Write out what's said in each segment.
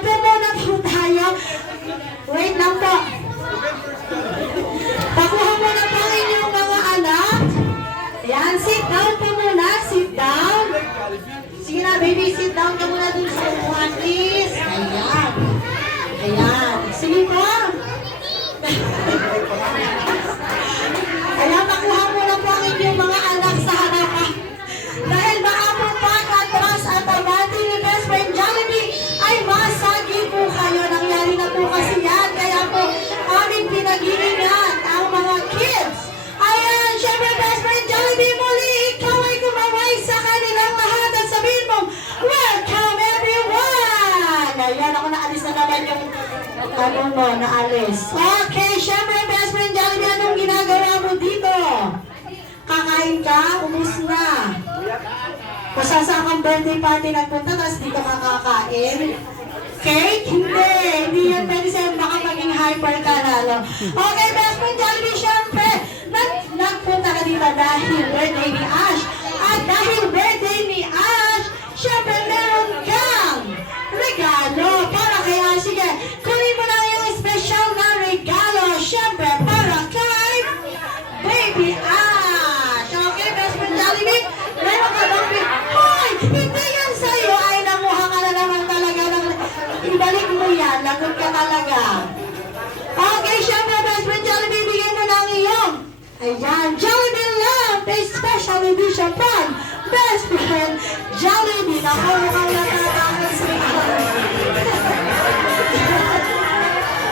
Upo muna po tayo. Wait lang po. Pakuha muna po ang inyong mga anak. Ayan, sit down po muna. Sit down. Sige na, baby, sit down ka muna dun sa upuan, please. Ayan. Ayan. Sige po. Ayan, pakuha muna po ang inyong mga anak sa harapan. Dahil baka po pag-atras at abati ni Best Friend Jollibee ay masagi po kayo. Nangyari na po kasi yan. Kaya po aming pinag-iingat ang mga kids. Ayan, syempre Best Friend Jollibee, muli ikaw ay kumaway sa kanilang lahat at sabihin mo, welcome everyone! Ayan, ako naalis na naman yung ano mo, naalis. Okay, syempre Best Friend Jollibee, anong ginagawa mo dito? Kakain ka? Umus na. Kung saan kang birthday party nagpunta, tapos dito ka kakain? Cake? Hindi. Hindi yan pwede sa'yo. Baka maging hyper ka lalo. Okay, Best Friend Jollibee, syempre, nagpunta ka dito dahil birthday ni Ash. At dahil birthday ni Ash, syempre, meron kang regalo para kay Ash. Sige, kunin mo na yung special na regalo. Syempre, para kay Baby Ash. Okay, Best Friend Jollibee, meron ka bang hoy, hindi yan sa'yo. Ay, namuha ka na naman talaga. Ibalik mo yan. Lagot ka talaga. Okay, syempre, Best Friend Jollibee, bigyan mo na ang iyong. Ayan, Jollibee Love, a special edition from Best Friend Jollibee. Naku, mukhang natatakot si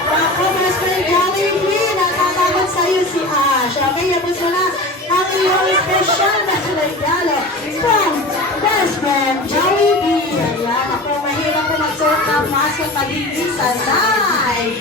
Naku, Best Friend Jollibee, natatakot sa'yo si Ash. Okay, yapos mo na ang iyong special na regalo from Best Friend Jollibee. Ayan, ako, mahirap po magsuot ng mask at pag-ibig sa live.